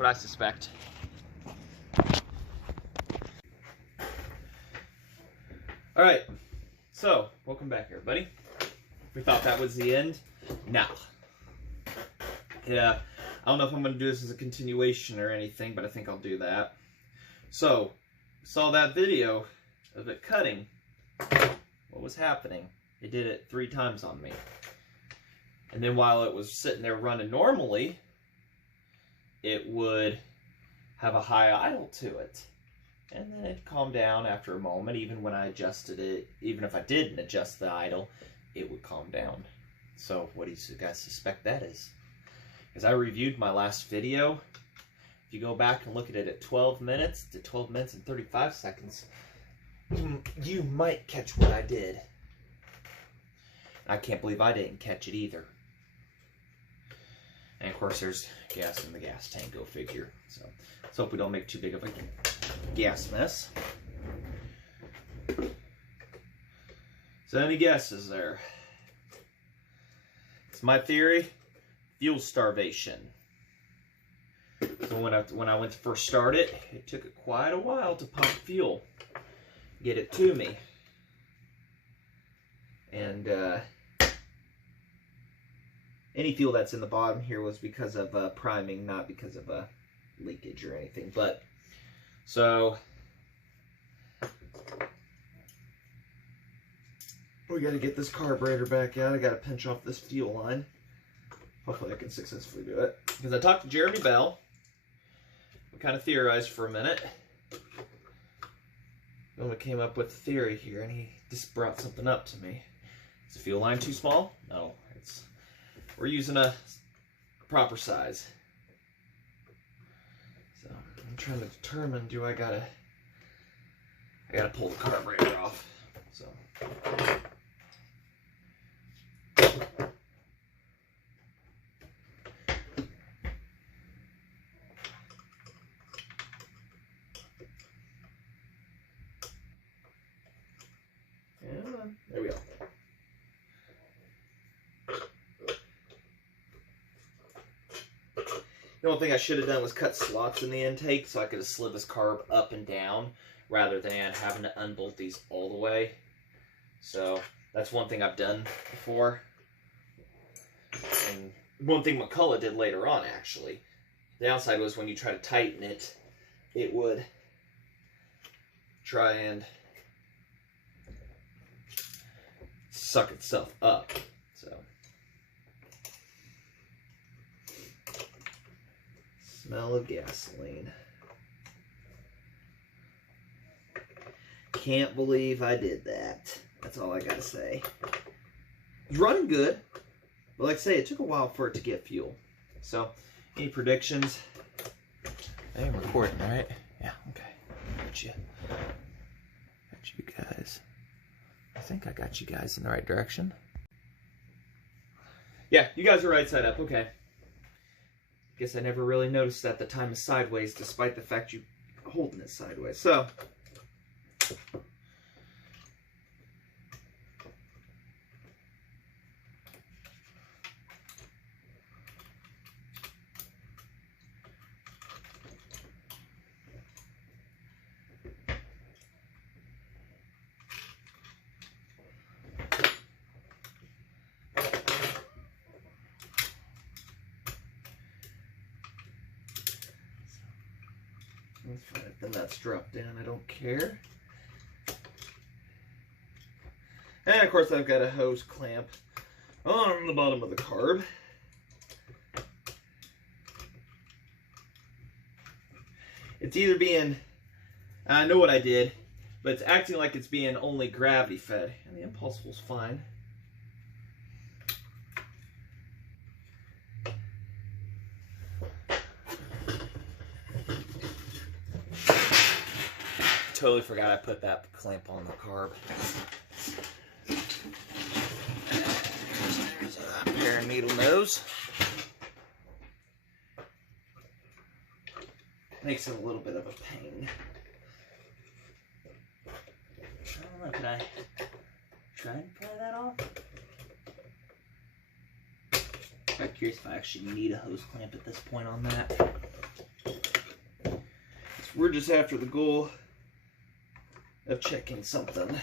what I suspect. Alright, so, welcome back everybody. We thought that was the end. No. Yeah, I don't know if I'm going to do this as a continuation or anything, but I think I'll do that. So, saw that video of it cutting. What was happening? It did it 3 times on me. And then while it was sitting there running normally, it would have a high idle to it. And then it'd calm down after a moment. Even when I adjusted it, even if I didn't adjust the idle, it would calm down. So what do you guys suspect that is? Because I reviewed my last video. If you go back and look at it at 12 minutes to 12 minutes and 35 seconds, you might catch what I did. I can't believe I didn't catch it either. And of course there's gas in the gas tank, go figure. So let's hope we don't make too big of a gas mess. So any guesses there? It's my theory, fuel starvation. So when I went to first start it, it took it quite a while to pump fuel, get it to me. And any fuel that's in the bottom here was because of priming, not because of leakage or anything. But so we got to get this carburetor back out. I got to pinch off this fuel line. Hopefully I can successfully do it. Because I talked to Jeremy Bell. We kind of theorized for a minute. Then we came up with a theory here, and he just brought something up to me. Is the fuel line too small? No, we're using a proper size. So I'm trying to determine, I gotta pull the carburetor off. So there we go. The only thing I should have done was cut slots in the intake so I could have slid this carb up and down rather than having to unbolt these all the way. So that's one thing I've done before. And one thing McCulloch did later on, actually. The downside was when you try to tighten it, it would try and suck itself up. So smell of gasoline. Can't believe I did that. That's all I gotta say. It's running good, but like I say, it took a while for it to get fuel. So, any predictions? I am recording, right? Yeah, okay. Got you. Got you guys. I think I got you guys in the right direction. Yeah, you guys are right side up, okay. Guess I never really noticed that the time is sideways, despite the fact you're holding it sideways. So, let's find if the nuts drop down. I don't care. And of course I've got a hose clamp on the bottom of the carb. It's either being, I know what I did, but it's acting like it's being only gravity fed. And the impulse was fine. Totally forgot I put that clamp on the carb. There's a pair of needle nose. Makes it a little bit of a pain. I don't know, can I try and pry that off? I'm curious if I actually need a hose clamp at this point on that. we're just after the goal of checking something.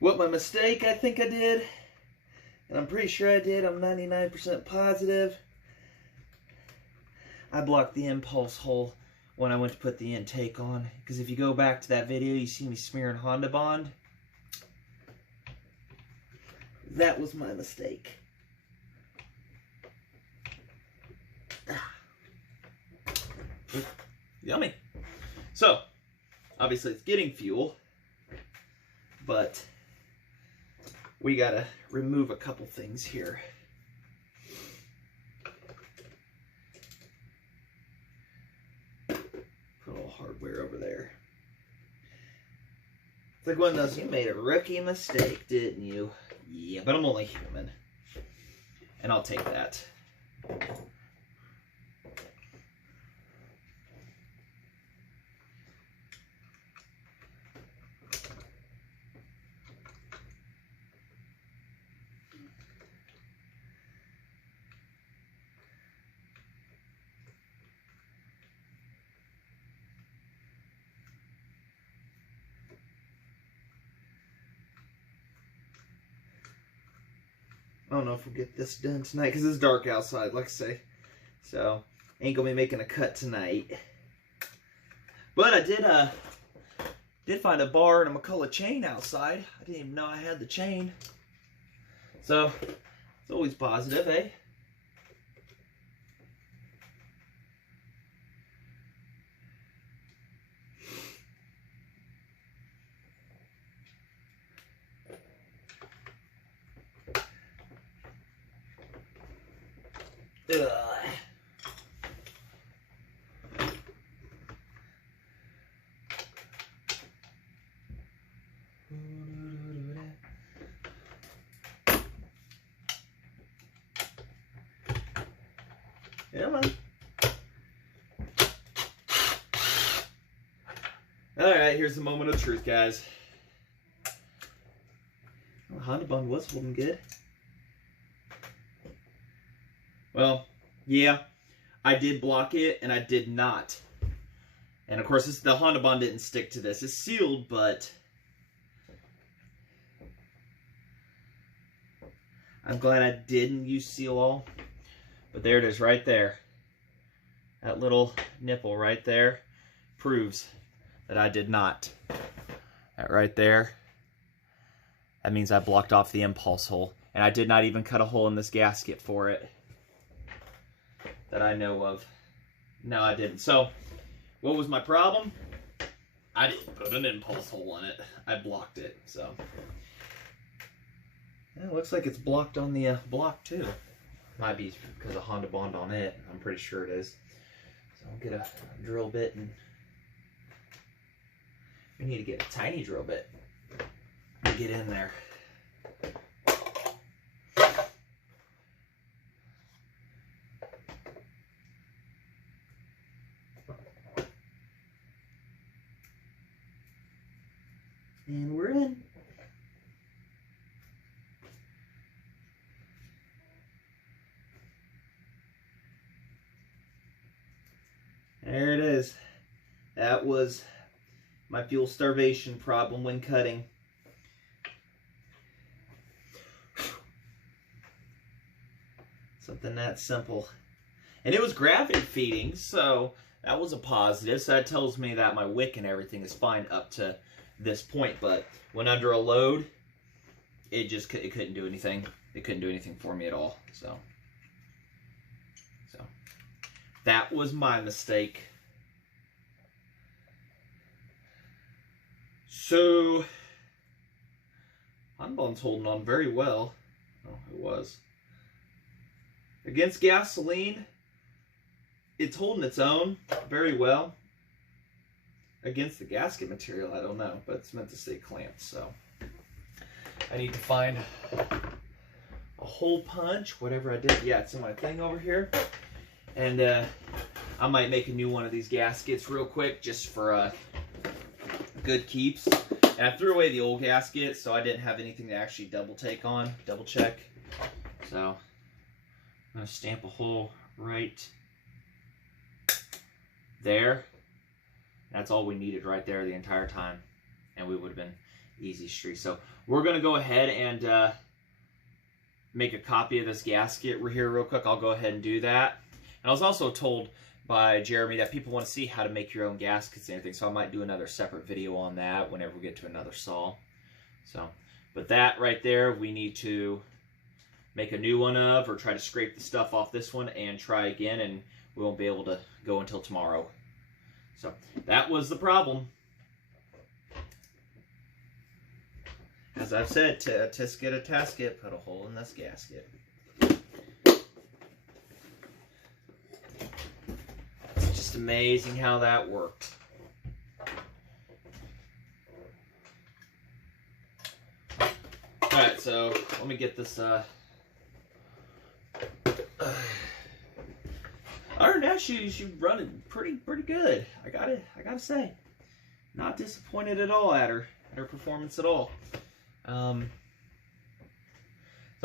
What my mistake I think I did, and I'm pretty sure I did, I'm 99% positive. I blocked the impulse hole when I went to put the intake on. Because if you go back to that video, you see me smearing Honda Bond. That was my mistake. Yummy. So, obviously it's getting fuel, but we gotta remove a couple things here. Put a little hardware over there. It's like one of those, you made a rookie mistake, didn't you? Yeah, but I'm only human. And I'll take that. I don't know if we'll get this done tonight because it's dark outside, like I say. So, ain't gonna be making a cut tonight. But I did find a bar and a McCulloch chain outside. I didn't even know I had the chain. So, it's always positive, eh? Ugh. Come on. Alright, here's the moment of truth, guys. Well, Honda Bond was holding good. Well, yeah, I did block it, and I did not. And of course, the Honda Bond didn't stick to this. It's sealed, but I'm glad I didn't use seal all. But there it is right there. That little nipple right there proves that I did not. That right there, that means I blocked off the impulse hole. And I did not even cut a hole in this gasket for it. That I know of. No, I didn't. So, what was my problem? I didn't put an impulse hole in it. I blocked it, so. Yeah, it looks like it's blocked on the block, too. Might be because of Honda Bond on it. I'm pretty sure it is. So, I'll get a drill bit and... we need to get a tiny drill bit to get in there. And we're in. There it is. That was my fuel starvation problem when cutting. Something that simple. And it was gravity feeding, so that was a positive. So that tells me that my wick and everything is fine up to this point, but when under a load, it couldn't do anything. It couldn't do anything for me at all. So that was my mistake. So Honda Bond's holding on very well. Oh, it was. Against gasoline, it's holding its own very well. Against the gasket material, I don't know, but it's meant to stay clamped, so I need to find a hole punch, whatever I did. Yeah, it's in my thing over here. And I might make a new one of these gaskets real quick just for good keeps. And I threw away the old gasket, so I didn't have anything to actually double check. So I'm going to stamp a hole right there. That's all we needed right there the entire time, and we would have been easy street. So we're going to go ahead and make a copy of this gasket here real quick. I'll go ahead and do that. And I was also told by Jeremy that people want to see how to make your own gaskets and everything, so I might do another separate video on that whenever we get to another saw. So, but that right there, we need to make a new one of, or try to scrape the stuff off this one and try again, and we won't be able to go until tomorrow. So that was the problem. As I've said, to tisket a tasket, put a hole in this gasket. It's just amazing how that worked. Alright, so let me get this other than that, she's running pretty good. I gotta say, not disappointed at all at her performance at all. Some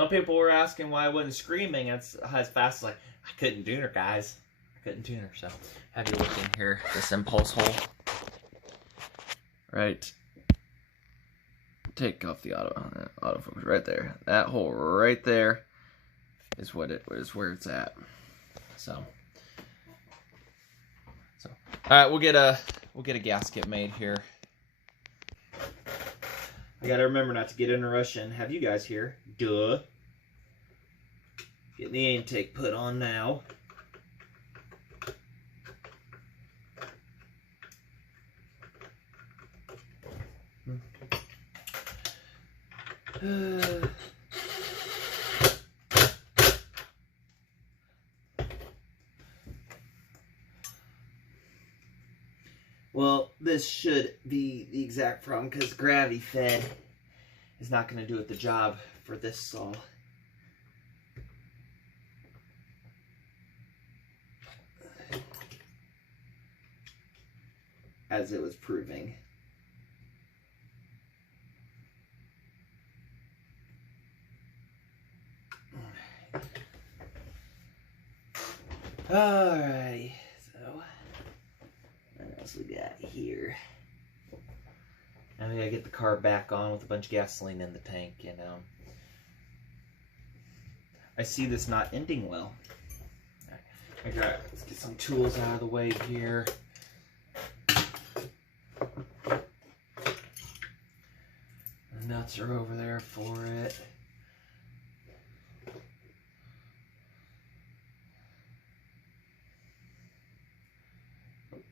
people were asking why I wasn't screaming as fast as I couldn't tune her, guys. I couldn't tune her. So have you look in here, this impulse hole. Right. Take off the autofocus right there. That hole right there is where it's at. So all right, we'll get a gasket made here. I gotta remember not to get in a rush and have you guys here. Duh. Get the intake put on now. Well, this should be the exact problem because gravity fed is not going to do it the job for this saw. As it was proving. Alrighty, so what else we got here? Now we gotta get the car back on with a bunch of gasoline in the tank, and I see this not ending well. Alright, let's get some tools out of the way here. The nuts are over there for it.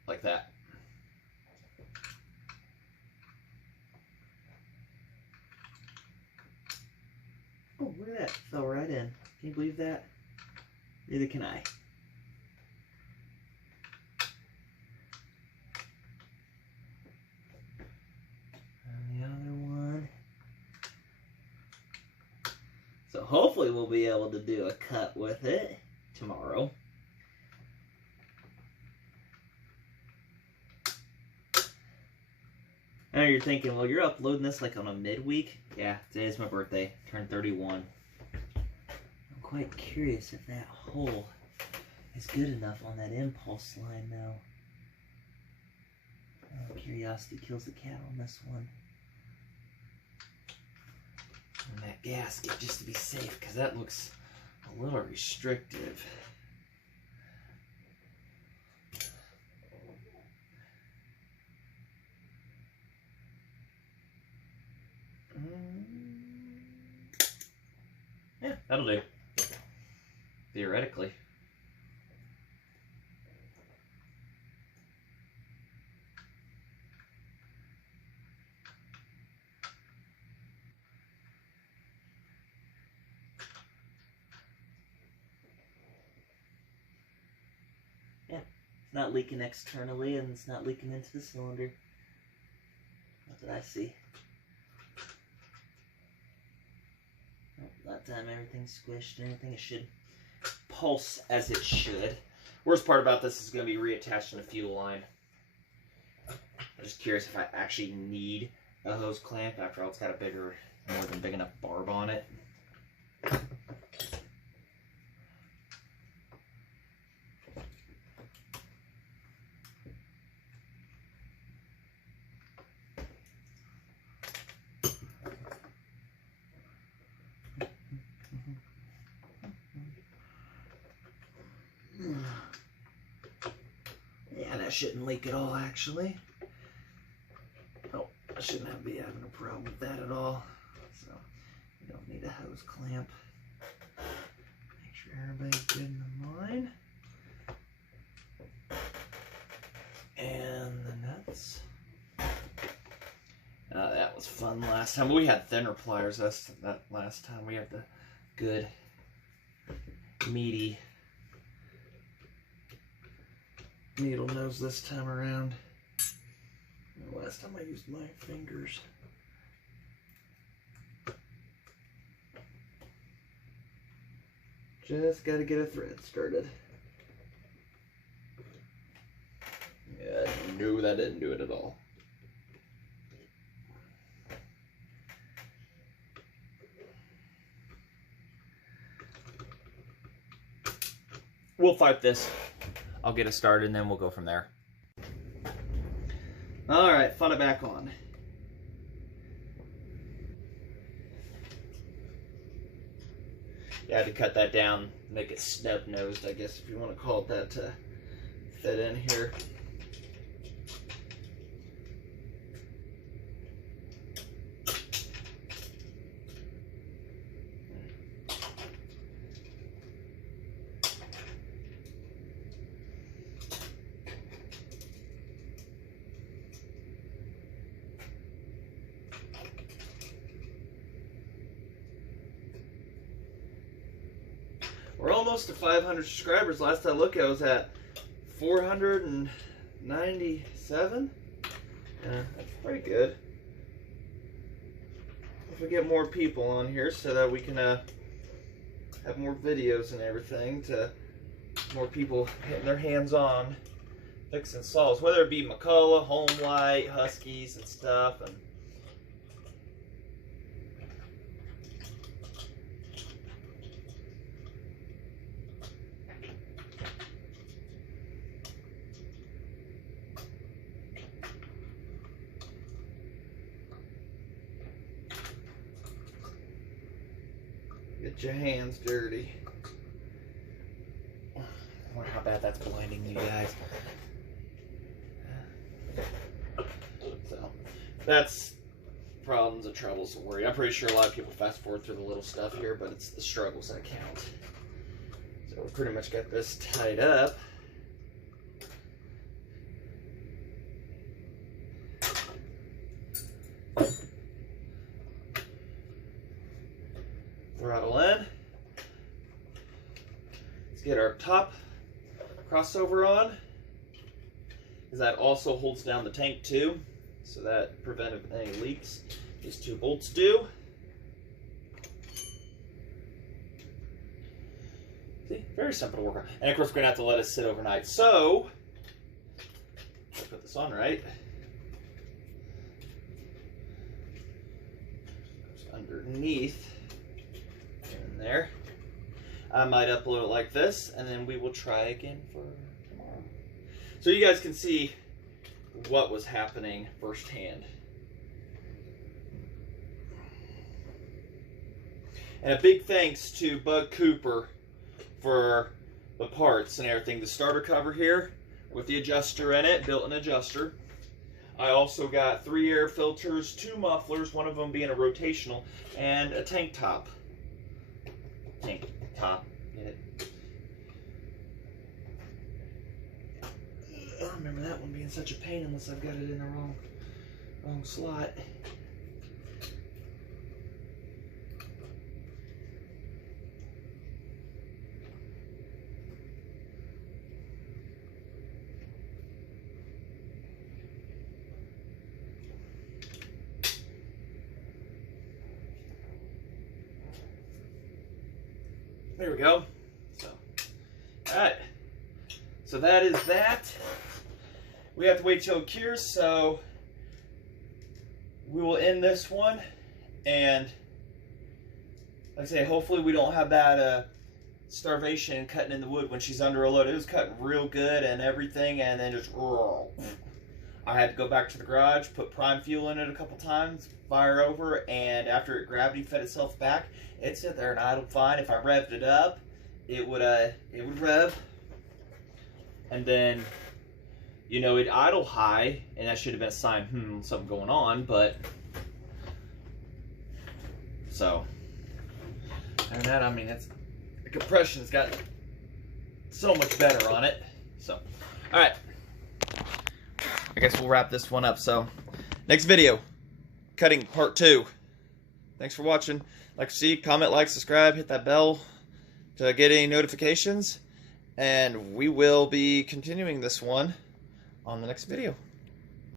Like that. Oh, look at that. Fell right in. Can you believe that? Neither can I. And the other one. So hopefully we'll be able to do a cut with it tomorrow. I know you're thinking, well, you're uploading this like on a midweek. Yeah, today's my birthday. Turned 31. I'm quite curious if that hole is good enough on that impulse line now. Oh, curiosity kills the cat on this one. And that gasket, just to be safe, because that looks a little restrictive. Yeah, that'll do. Theoretically. Yeah, it's not leaking externally and it's not leaking into the cylinder. Not that I see. That time everything's squished and everything. It should pulse as it should. Worst part about this is going to be reattaching the fuel line. I'm just curious if I actually need a hose clamp. After all, it's got a bigger, more than big enough barb on it. That shouldn't leak at all, actually. Oh, I shouldn't be having a problem with that at all. So, you don't need a hose clamp. Make sure everybody's good in the line. And the nuts. That was fun last time. We had thinner pliers that last time. We had the good, meaty needle nose this time around. The last time I used my fingers. Just got to get a thread started. Yeah, no, that didn't do it at all. We'll fight this. I'll get it started and then we'll go from there. Alright, fun it back on. You had to cut that down, make it snub-nosed, I guess, if you want to call it that, to fit in here. We're almost to 500 subscribers. Last I looked, I was at 497. Yeah, that's pretty good. If we get more people on here so that we can have more videos and everything, to more people getting their hands on fixing saws, whether it be McCulloch, Home Light, Huskies and stuff. And get your hands dirty. I wonder how bad that's blinding you guys. So, that's problems and troubles to worry. I'm pretty sure a lot of people fast forward through the little stuff here, but it's the struggles that count. So we pretty much got this tied up. Throttle in. Let's get our top crossover on, because that also holds down the tank too, so that prevents any leaks. These two bolts do. See, very simple to work on. And of course, we're gonna have to let it sit overnight. So, I'll put this on right. Goes underneath. In there. I might upload it like this, and then we will try again for tomorrow. So you guys can see what was happening firsthand. And a big thanks to Bug Cooper for the parts and everything. The starter cover here with the adjuster in it, built-in adjuster. I also got 3 air filters, 2 mufflers, one of them being a rotational, and a tank top. Tank top, get it? I don't remember that one being such a pain unless I've got it in the wrong slot. There we go. So, alright. So that is that. We have to wait till it cures, so we will end this one. And like I say, hopefully we don't have that starvation cutting in the wood when she's under a load. It was cutting real good and everything, and then just I had to go back to the garage, put prime fuel in it a couple times, fire over, and after it gravity fed itself back, it sit there and idled fine. If I revved it up, it would rev, and then you know, it idle high, and that should have been a sign, something going on, but, so, and that, I mean, it's, the compression's got so much better on it, so, alright, I guess we'll wrap this one up. So, next video, cutting part 2. Thanks for watching. Like to see, comment, like, subscribe, hit that bell to get any notifications, and we will be continuing this one on the next video.